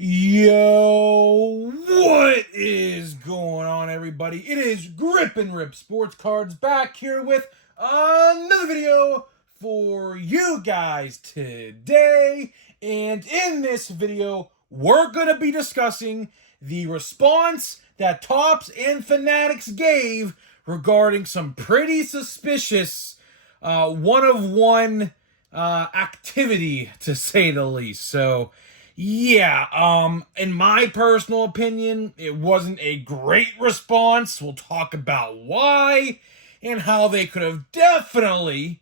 Yo, what is going on, everybody? It is Grip and Rip Sports Cards back here with another video for you guys today. And in this video, we're going to be discussing the response that Topps and Fanatics gave regarding some pretty suspicious one-of-one activity, to say the least. So, yeah, in my personal opinion, it wasn't a great response. We'll talk about why and how they could have definitely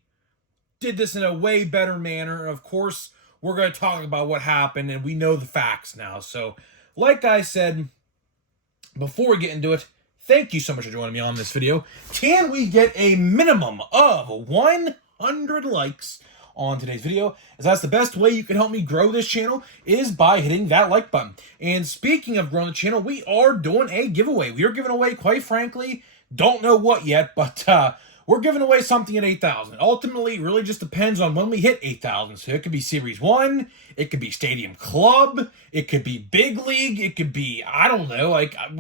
did this in a way better manner. And of course, we're going to talk about what happened, and we know the facts now. So, like I said, before we get into it, thank you so much for joining me on this video. Can we get a minimum of 100 likes on today's video, as that's the best way you can help me grow this channel is by hitting that like button. And speaking of growing the channel, we are doing a giveaway. We are giving away, quite frankly, don't know what yet, but we're giving away something at 8,000. Ultimately, it really just depends on when we hit 8,000. So it could be Series 1, it could be Stadium Club, it could be Big League, it could be, I don't know,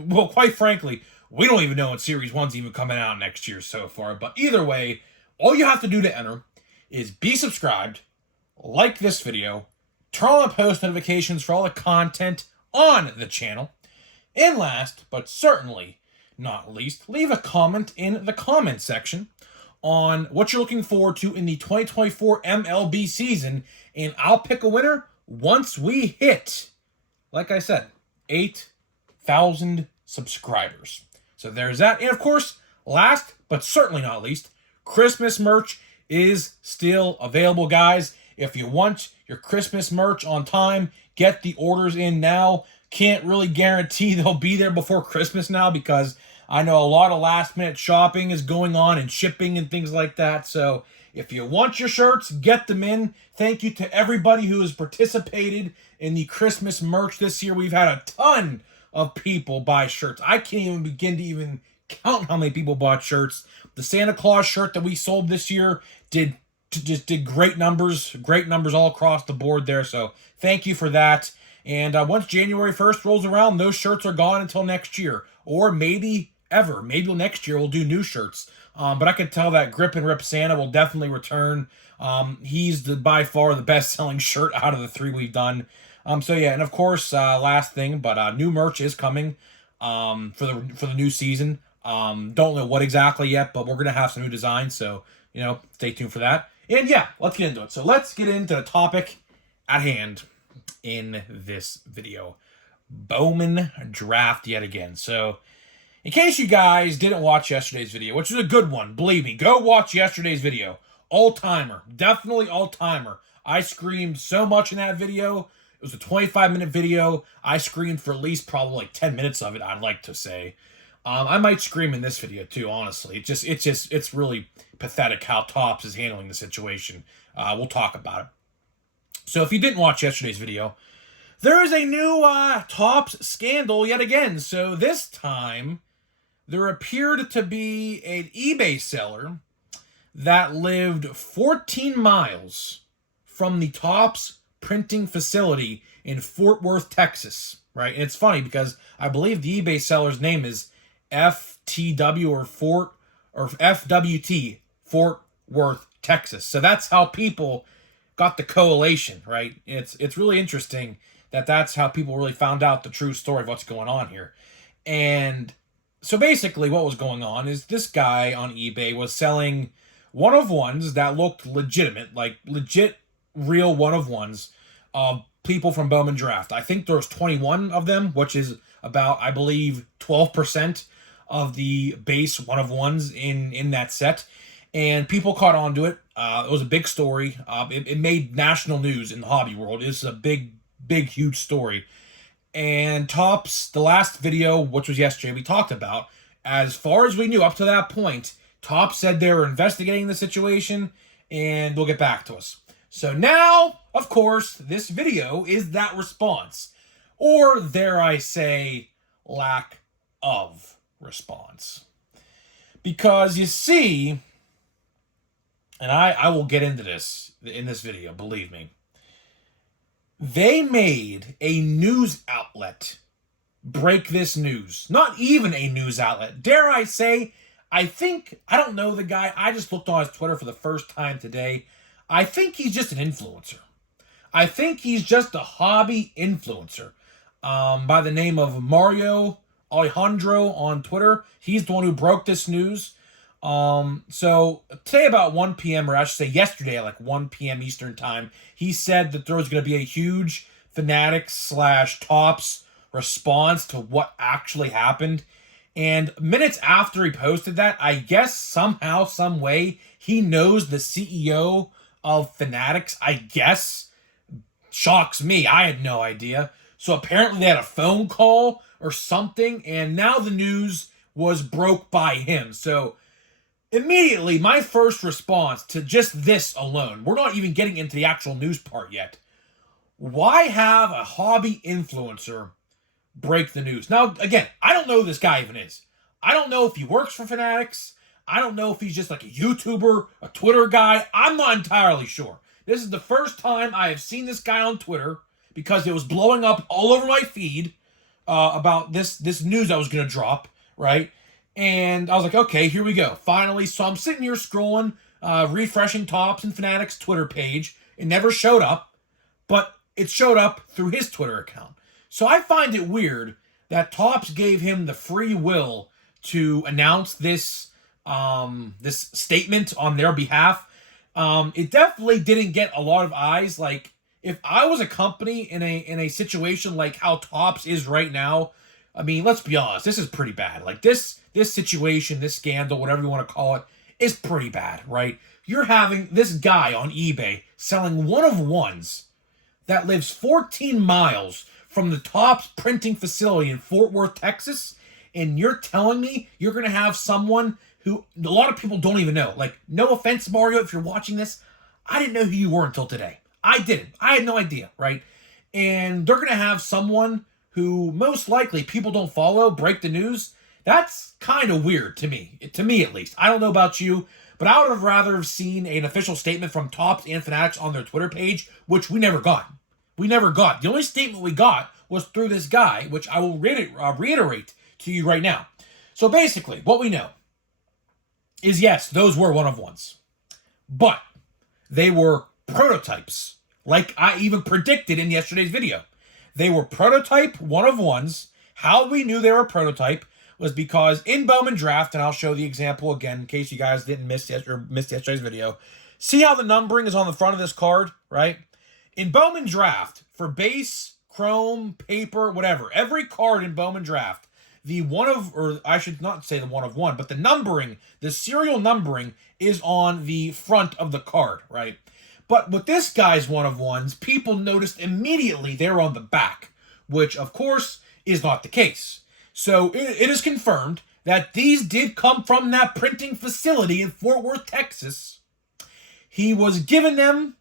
well, quite frankly, we don't even know when Series 1's even coming out next year so far. But either way, all you have to do to enter is be subscribed, like this video, turn on post notifications for all the content on the channel, and last, but certainly not least, leave a comment in the comment section on what you're looking forward to in the 2024 MLB season, and I'll pick a winner once we hit, like I said, 8,000 subscribers. So there's that. And of course, last but certainly not least, Christmas merch is still available, guys. If you want your Christmas merch on time, get the orders in now. Can't really guarantee they'll be there before Christmas now, because I know a lot of last minute shopping is going on and shipping and things like that. So if you want your shirts, get them in. Thank you to everybody who has participated in the Christmas merch this year. We've had a ton of people buy shirts. I can't even begin to even count how many people bought shirts. The Santa Claus shirt that we sold this year did great numbers all across the board there. So thank you for that. And once January 1st rolls around, those shirts are gone until next year, or maybe ever. Maybe next year we'll do new shirts. But I can tell that Grip and Rip Santa will definitely return. He's by far the best-selling shirt out of the three we've done. So yeah, and of course, last thing, but new merch is coming for the new season. Don't know what exactly yet, but we're gonna have some new designs, so stay tuned for that. And yeah, let's get into it. So let's get into the topic at hand in this video. Bowman Draft yet again. So in case you guys didn't watch yesterday's video, which is a good one, believe me, go watch yesterday's video. All-timer. Definitely all-timer. I screamed so much in that video. It was a 25-minute video. I screamed for at least probably like 10 minutes of it, I'd like to say. I might scream in this video too, honestly. It's really pathetic how Topps is handling the situation. We'll talk about it. So if you didn't watch yesterday's video, there is a new Topps scandal yet again. So this time, there appeared to be an eBay seller that lived 14 miles from the Topps printing facility in Fort Worth, Texas. Right? And it's funny because I believe the eBay seller's name is FTW or FWT, Fort Worth, Texas. So that's how people got the correlation, right? It's really interesting that that's how people really found out the true story of what's going on here. And so basically what was going on is this guy on eBay was selling one-of-ones that looked legitimate, like legit, real one-of-ones of people from Bowman Draft. I think there was 21 of them, which is about, I believe, 12% of the base one-of-ones in that set. And people caught on to it. It was a big story. It made national news in the hobby world. It's a big, huge story. And Topps, the last video, which was yesterday, we talked about, as far as we knew up to that point, Topps said they were investigating the situation, and they'll get back to us. So now, of course, this video is that response. Or, dare I say, lack of response. Because you see, and I will get into this in this video, believe me. They made a news outlet break this news. Not even a news outlet. Dare I say, I don't know the guy. I just looked on his Twitter for the first time today. I think he's just an influencer. I think he's just a hobby influencer by the name of Mario Alejandro on Twitter. He's the one who broke this news. So today about 1 p.m., or I should say yesterday at like 1 p.m. Eastern time, he said that there was going to be a huge Fanatics/Topps response to what actually happened. And minutes after he posted that, I guess somehow, some way, he knows the CEO of Fanatics, I guess. Shocks me. I had no idea. So apparently they had a phone call or something, and now the news was broke by him. So immediately, my first response to just this alone, we're not even getting into the actual news part yet. Why have a hobby influencer break the news? Now, again, I don't know who this guy even is. I don't know if he works for Fanatics. I don't know if he's just like a YouTuber, a Twitter guy. I'm not entirely sure. This is the first time I have seen this guy on Twitter because it was blowing up all over my feed about this news I was going to drop, right? And I was like, okay, here we go. Finally, so I'm sitting here scrolling, refreshing Topps and Fanatics Twitter page. It never showed up, but it showed up through his Twitter account. So I find it weird that Topps gave him the free will to announce this this statement on their behalf. It definitely didn't get a lot of eyes. Like, if I was a company in a situation like how Topps is right now, I mean, let's be honest, this is pretty bad. Like, this situation, this scandal, whatever you want to call it, is pretty bad, right? You're having this guy on eBay selling one-of-ones that lives 14 miles from the Topps printing facility in Fort Worth, Texas, and you're telling me you're going to have someone who a lot of people don't even know. Like, no offense, Mario, if you're watching this, I didn't know who you were until today. I didn't. I had no idea, right? And they're going to have someone who most likely people don't follow break the news. That's kind of weird to me at least. I don't know about you, but I would have rather have seen an official statement from Topps and Fanatics on their Twitter page, which we never got. We never got. The only statement we got was through this guy, which I will reiterate to you right now. So basically, what we know is, yes, those were one-of-ones. But they were prototypes, like I even predicted in yesterday's video. They were prototype one-of-ones. How we knew they were a prototype was because in Bowman Draft, and I'll show the example again in case you guys didn't miss yesterday's video. See how the numbering is on the front of this card, right? In Bowman Draft, for base, chrome, paper, whatever, every card in Bowman Draft, the or I should not say the one-of-one, but the numbering, the serial numbering is on the front of the card, right? But with this guy's one-of-ones, people noticed immediately they're on the back, which, of course, is not the case. So it is confirmed that these did come from that printing facility in Fort Worth, Texas. He was given them.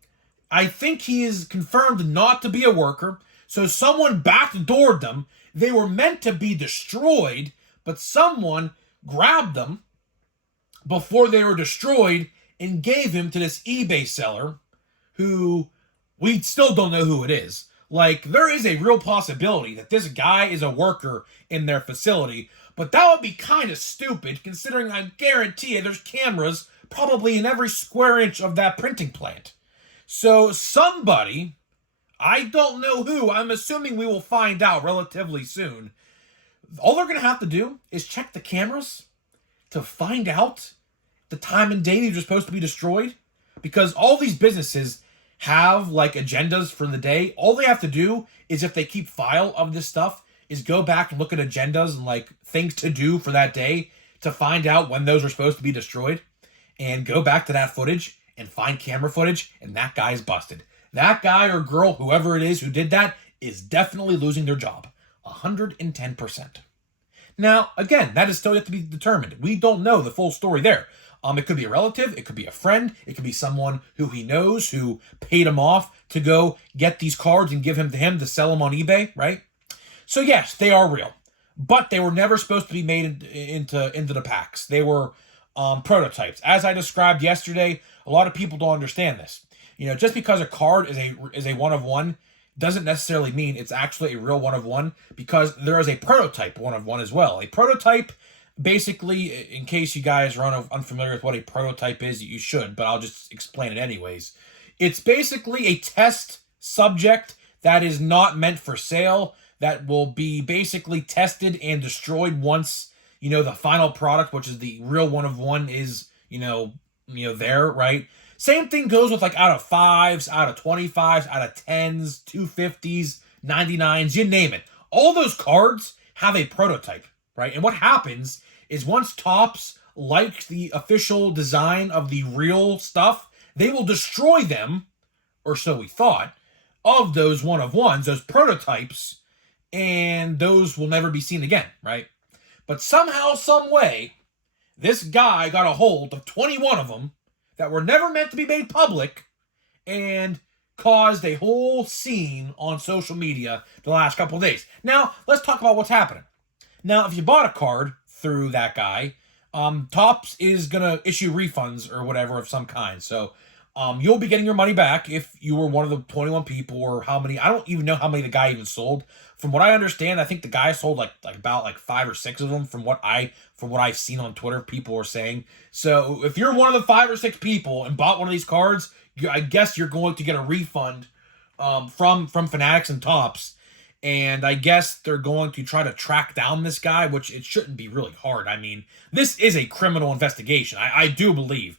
I think he is confirmed not to be a worker, so someone backdoored them. They were meant to be destroyed, but someone grabbed them before they were destroyed and gave him to this eBay seller who we still don't know who it is. Like, there is a real possibility that this guy is a worker in their facility, but that would be kind of stupid considering I guarantee you there's cameras probably in every square inch of that printing plant. So somebody, I don't know who, I'm assuming we will find out relatively soon. All they're going to have to do is check the cameras to find out the time and day these are supposed to be destroyed. Because all these businesses have like agendas for the day. All they have to do is, if they keep file of this stuff, is go back and look at agendas and like things to do for that day to find out when those are supposed to be destroyed. And go back to that footage and find camera footage, and that guy's busted. That guy or girl, whoever it is who did that, is definitely losing their job. 110%. Now, again, that is still yet to be determined. We don't know the full story there. It could be a relative, it could be a friend, it could be someone who he knows who paid him off to go get these cards and give him to him to sell them on eBay, right? So yes, they are real, but they were never supposed to be made into the packs. They were prototypes. As I described yesterday, a lot of people don't understand this. You know, just because a card is a one-of-one doesn't necessarily mean it's actually a real 1-of-1, because there is a prototype 1-of-1 as well. A prototype, basically, in case you guys are unfamiliar with what a prototype is, you should, but I'll just explain it anyways. It's basically a test subject that is not meant for sale, that will be basically tested and destroyed once, the final product, which is the real 1-of-1, is, there, right? Same thing goes with like out of 5s, out of 25s, out of 10s, 250s, 99s, you name it. All those cards have a prototype, right? And what happens is once Topps likes the official design of the real stuff, they will destroy them, or so we thought, of those 1-of-1s, those prototypes, and those will never be seen again, right? But somehow, some way, this guy got a hold of 21 of them that were never meant to be made public and caused a whole scene on social media the last couple of days. Now, let's talk about what's happening. Now, if you bought a card through that guy, Topps is going to issue refunds or whatever of some kind. So you'll be getting your money back if you were one of the 21 people, or how many. I don't even know how many the guy even sold. From what I understand, I think the guy sold like about 5 or 6 of them from what I've seen on Twitter, people are saying. So if you're one of the 5 or 6 people and bought one of these cards, I guess you're going to get a refund from Fanatics and Topps. And I guess they're going to try to track down this guy, which it shouldn't be really hard. I mean, this is a criminal investigation, I do believe.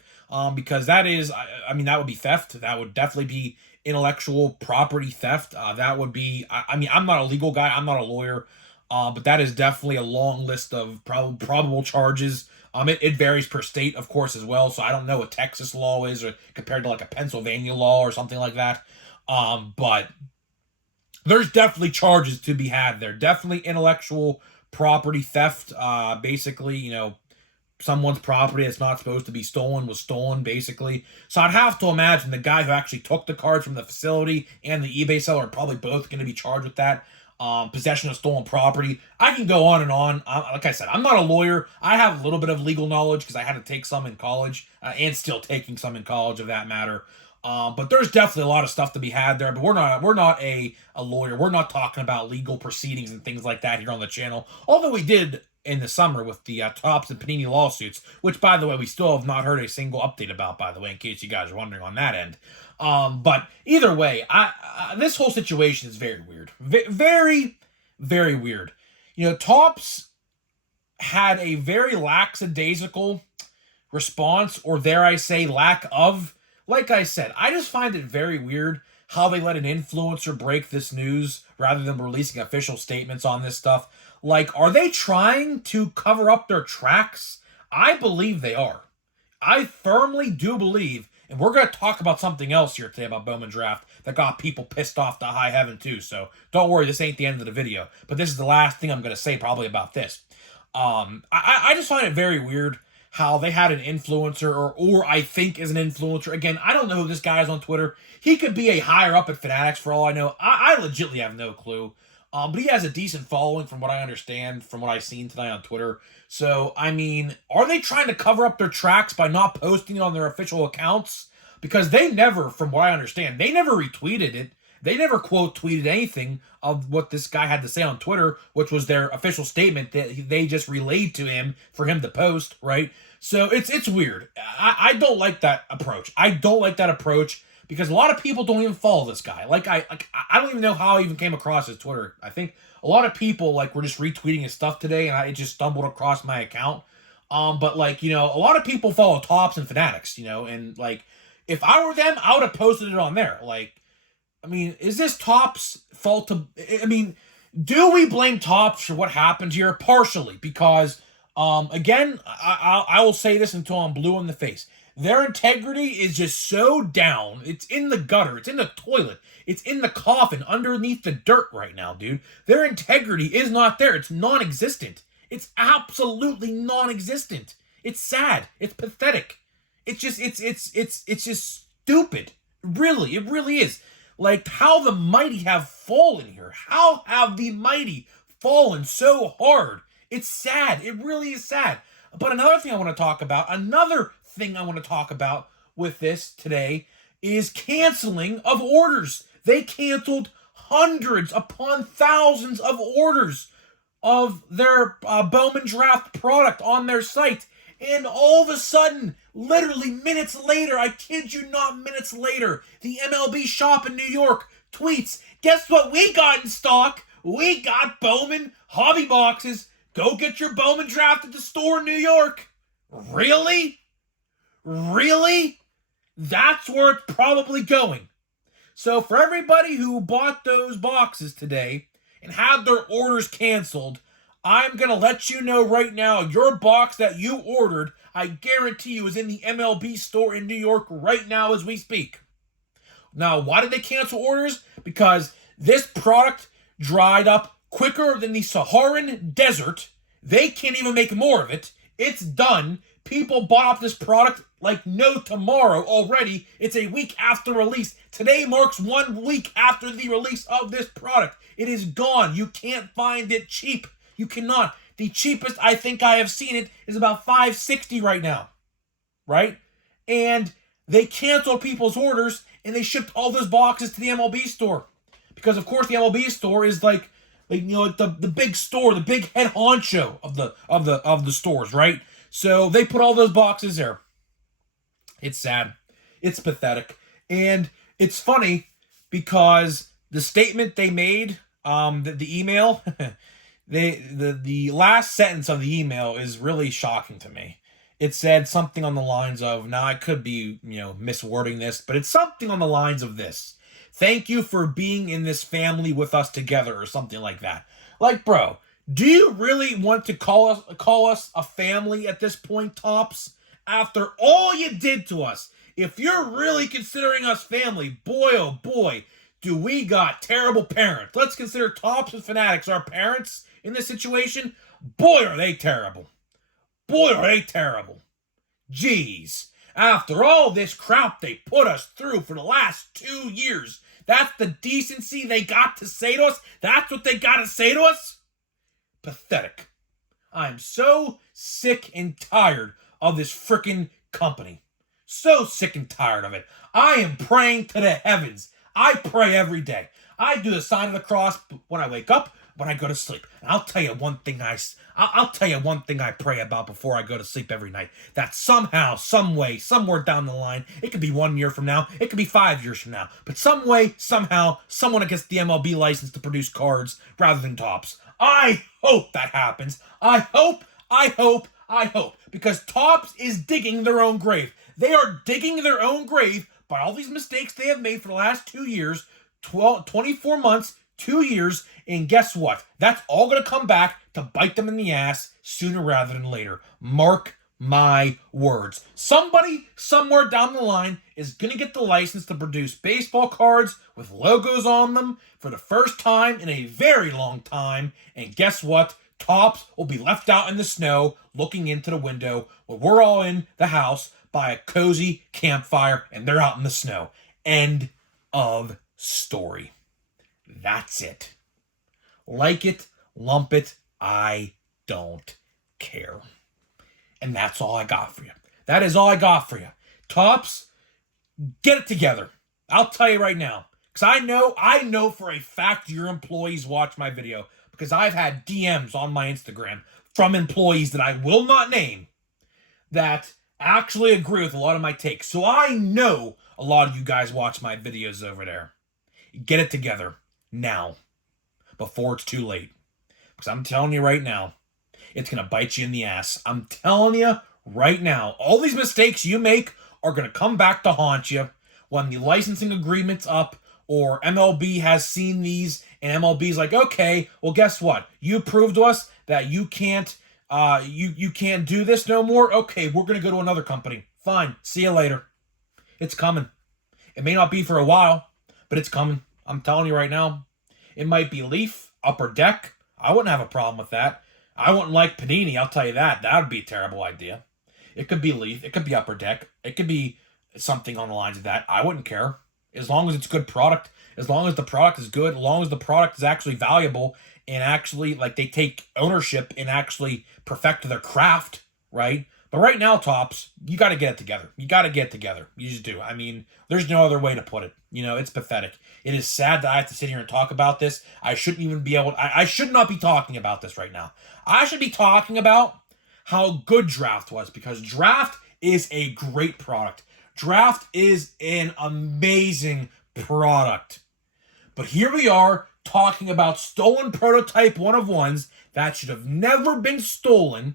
Because that is, that would be theft. That would definitely be intellectual property theft. That would be, I'm not a legal guy. I'm not a lawyer. But that is definitely a long list of probable charges. It varies per state, of course, as well. So I don't know what Texas law is, or compared to like a Pennsylvania law or something like that. But there's definitely charges to be had there. Definitely intellectual property theft. Basically, someone's property that's not supposed to be stolen was stolen, basically. So I'd have to imagine the guy who actually took the cards from the facility and the eBay seller are probably both going to be charged with that. Possession of stolen property. I can go on and on. Like I said, I'm not a lawyer. I have a little bit of legal knowledge because I had to take some in college, and still taking some in college, of that matter. But there's definitely a lot of stuff to be had there. But we're not a lawyer. We're not talking about legal proceedings and things like that here on the channel. Although we did in the summer with the Topps and Panini lawsuits, which, by the way, we still have not heard a single update about, by the way, in case you guys are wondering on that end. But either way, this whole situation is very weird. Very, very weird. Topps had a very lackadaisical response, or dare I say lack of. Like I said, I just find it very weird how they let an influencer break this news rather than releasing official statements on this stuff. Like, are they trying to cover up their tracks? I believe they are. I firmly do believe, and we're going to talk about something else here today about Bowman Draft that got people pissed off to high heaven too, so don't worry, this ain't the end of the video. But this is the last thing I'm going to say probably about this. I just find it very weird how they had an influencer, or I think is an influencer. Again, I don't know who this guy is on Twitter. He could be a higher up at Fanatics for all I know. I legitimately have no clue. But he has a decent following from what I understand, from what I've seen tonight on Twitter. So, are they trying to cover up their tracks by not posting it on their official accounts? Because they never, from what I understand, they never retweeted it. They never quote tweeted anything of what this guy had to say on Twitter, which was their official statement that they just relayed to him for him to post, right? So it's weird. I don't like that approach. I don't like that approach because a lot of people don't even follow this guy. I don't even know how I even came across his Twitter. I think a lot of people were just retweeting his stuff today, and I just stumbled across my account. But a lot of people follow Topps and Fanatics, and if I were them, I would have posted it on there. Is this Topps' fault do we blame Topps for what happened here? Partially, because, again, I will say this until I'm blue in the face. Their integrity is just so down. It's in the gutter. It's in the toilet. It's in the coffin underneath the dirt right now, dude. Their integrity is not there. It's non-existent. It's absolutely non-existent. It's sad. It's pathetic. It's just stupid. Really, it really is. How the mighty have fallen here. How have the mighty fallen so hard? It's sad. It really is sad. But another thing I want to talk about with this today is canceling of orders. They canceled hundreds upon thousands of orders of their Bowman Draft product on their site. And all of a sudden, literally minutes later, I kid you not, minutes later, the MLB shop in New York tweets, guess what we got in stock? We got Bowman hobby boxes. Go get your Bowman Draft at the store in New York. Really? Really? That's where it's probably going. So for everybody who bought those boxes today and had their orders canceled, I'm going to let you know right now, your box that you ordered, I guarantee you, is in the MLB store in New York right now as we speak. Now, why did they cancel orders? Because this product dried up quicker than the Saharan desert. They can't even make more of it. It's done. People bought up this product like no tomorrow already. It's a week after release. Today marks 1 week after the release of this product. It is gone. You can't find it cheap. You cannot. The cheapest I think I have seen it is about $5.60 right now. Right? And they canceled people's orders and they shipped all those boxes to the MLB store. Because of course the MLB store is like the big store, the big head honcho of the stores, right? So they put all those boxes there. It's sad. It's pathetic. And it's funny because the statement they made, the email, the last sentence of the email is really shocking to me. It said something on the lines of, now I could be, miswording this, but it's something on the lines of this. Thank you for being in this family with us together, or something like that. Like, bro, do you really want to call us a family at this point, Topps? After all you did to us, if you're really considering us family, boy, oh boy, do we got terrible parents. Let's consider Topps and Fanatics our parents in this situation. Boy, are they terrible. Boy, are they terrible. Jeez. After all this crap they put us through for the last 2 years, that's the decency they got to say to us? That's what they got to say to us? Pathetic. I'm so sick and tired of this frickin' company. So sick and tired of it. I am praying to the heavens. I pray every day. I do the sign of the cross when I wake up, when I go to sleep. And I'll tell you one thing I'll tell you one thing I pray about before I go to sleep every night. That somehow, some way, somewhere down the line, it could be 1 year from now, it could be 5 years from now, but some way, somehow, someone gets the MLB license to produce cards rather than Topps. I hope that happens. I hope. Because Topps is digging their own grave. They are digging their own grave by all these mistakes they have made for the last 2 years, 24 months, 2 years, and guess what? That's all going to come back to bite them in the ass sooner rather than later. Mark my words. Somebody, somewhere down the line, is going to get the license to produce baseball cards with logos on them for the first time in a very long time, and guess what? Topps will be left out in the snow looking into the window when we're all in the house by a cozy campfire and they're out in the snow. End of story. That's it. Like it, lump it, I don't care. And that's all I got for you. That is all I got for you. Topps, get it together. I'll tell you right now. Because I know for a fact your employees watch my video. Because I've had DMs on my Instagram from employees that I will not name that actually agree with a lot of my takes. So I know a lot of you guys watch my videos over there. Get it together now before it's too late. Because I'm telling you right now, it's going to bite you in the ass. I'm telling you right now, all these mistakes you make are going to come back to haunt you when the licensing agreement's up or MLB has seen these and MLB's like, okay, well, guess what? You proved to us that you can't you can't do this no more. Okay, we're going to go to another company. Fine. See you later. It's coming. It may not be for a while, but it's coming. I'm telling you right now. It might be Leaf, Upper Deck. I wouldn't have a problem with that. I wouldn't like Panini, I'll tell you that. That would be a terrible idea. It could be Leaf. It could be Upper Deck. It could be something on the lines of that. I wouldn't care. As long as it's good product. As long as the product is good. As long as the product is actually valuable. And actually, like, they take ownership and actually perfect their craft, right? But right now, Topps, you got to get it together. You got to get it together. You just do. I mean, there's no other way to put it. You know, it's pathetic. It is sad that I have to sit here and talk about this. I shouldn't even be able. I should not be talking about this right now. I should be talking about how good Draft was, because Draft is a great product. Draft is an amazing product. But here we are talking about stolen prototype one-of-ones that should have never been stolen,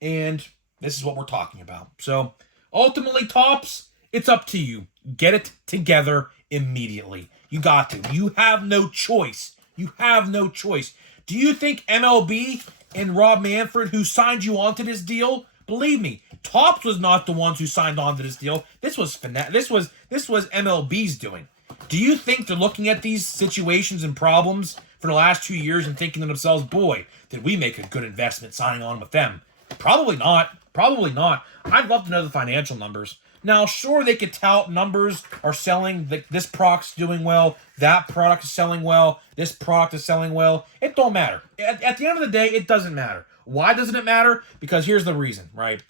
and this is what we're talking about. So, ultimately, Topps, it's up to you. Get it together immediately. You got to. You have no choice. You have no choice. Do you think MLB and Rob Manfred, who signed you onto this deal, believe me, Topps was not the ones who signed on to this deal. This was MLB's doing. Do you think they're looking at these situations and problems for the last 2 years and thinking to themselves, boy, did we make a good investment signing on with them? Probably not. Probably not. I'd love to know the financial numbers. Now, sure, they could tout numbers are selling, this product's doing well, that product is selling well, this product is selling well. It don't matter. At the end of the day, it doesn't matter. Why doesn't it matter? Because here's the reason, right?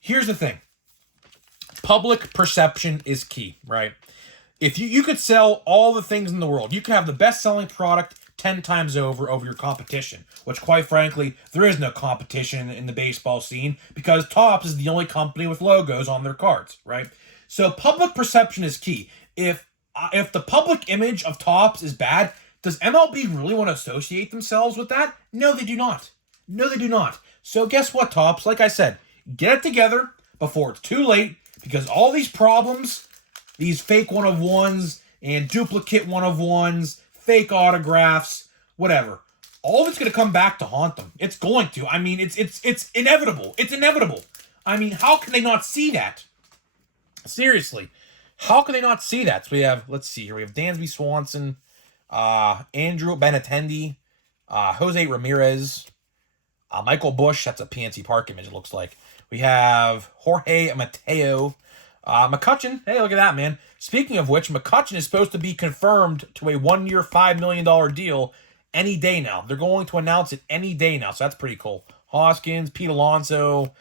Here's the thing. Public perception is key, right? If you could sell all the things in the world, you could have the best-selling product 10 times over your competition, which, quite frankly, there is no competition in the baseball scene because Topps is the only company with logos on their cards, right? So public perception is key. If the public image of Topps is bad, does MLB really want to associate themselves with that? No, they do not. No, they do not. So guess what, Topps? Like I said, get it together before it's too late, because all these problems, these fake one-of-ones and duplicate one-of-ones, fake autographs, whatever, all of it's going to come back to haunt them. It's going to. I mean, it's inevitable. It's inevitable. I mean, how can they not see that? Seriously, how can they not see that? So we have, let's see here, we have Dansby Swanson, Andrew Benintendi, Jose Ramirez, Michael Bush. That's a PNC Park image, it looks like. We have Jorge Mateo, McCutchen. Hey, look at that, man. Speaking of which, McCutchen is supposed to be confirmed to a 1-year, $5 million deal any day now. They're going to announce it any day now, so that's pretty cool. Hoskins, Pete Alonso,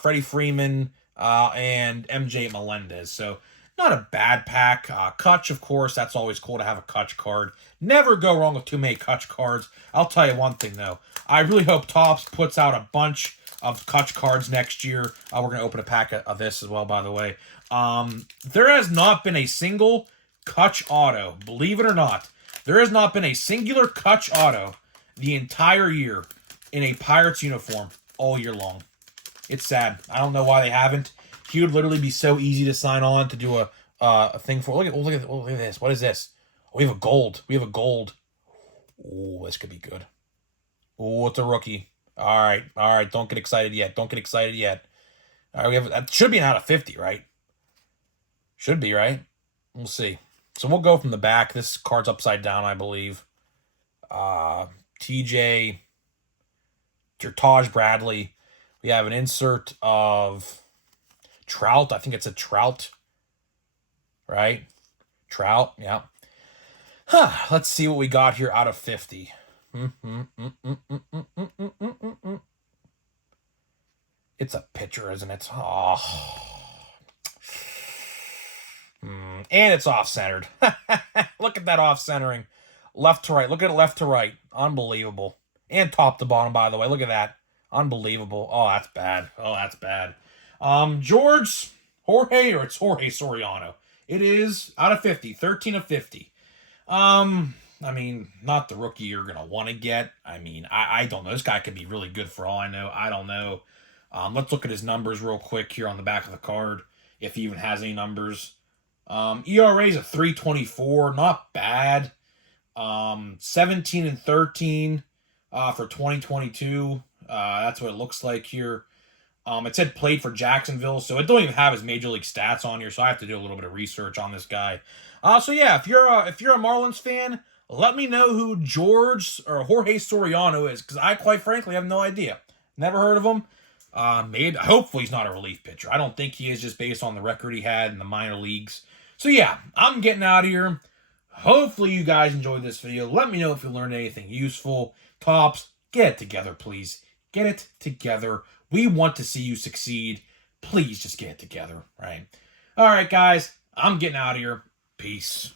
Freddie Freeman, and MJ Melendez. So not a bad pack. Kutch, of course, that's always cool to have a Kutch card. Never go wrong with too many Kutch cards. I'll tell you one thing, though. I really hope Topps puts out a bunch of Kutch cards next year. We're going to open a pack of this as well, by the way. There has not been a single Kutch auto, believe it or not. There has not been a singular Kutch auto the entire year in a Pirates uniform all year long. It's sad. I don't know why they haven't. He would literally be so easy to sign on to do a thing for. Look at this. What is this? Oh, we have a gold. We have a gold. Oh, this could be good. Oh, it's a rookie. All right. Don't get excited yet. All right, we have that should be an out of 50, right? Should be, right? We'll see. So we'll go from the back. This card's upside down, I believe. TJ, Taj Bradley. We have an insert of Trout. I think it's a Trout, right? Trout, yeah. Let's see what we got here out of 50. It's a pitcher, isn't it? Oh. And it's off-centered. Look at that off-centering. Left to right. Look at it left to right. Unbelievable. And top to bottom, by the way. Look at that. Unbelievable. Oh, that's bad. Jorge Soriano. It is out of 50. 13 of 50. I mean, not the rookie you're going to want to get. I mean, I don't know. This guy could be really good for all I know. I don't know. Let's look at his numbers real quick here on the back of the card, if he even has any numbers. ERA is a 3.24, not bad. 17 and 13 for 2022. That's what it looks like here. It said played for Jacksonville, so it don't even have his major league stats on here, so I have to do a little bit of research on this guy. So yeah, if you're a Marlins fan, let me know who Jorge Soriano is, because I quite frankly have no idea. Never heard of him. Hopefully he's not a relief pitcher. I don't think he is, just based on the record he had in the minor leagues. So yeah, I'm getting out of here. Hopefully you guys enjoyed this video. Let me know if you learned anything useful. Topps, get it together, please. Get it together. We want to see you succeed. Please just get it together, right? All right, guys, I'm getting out of here. Peace.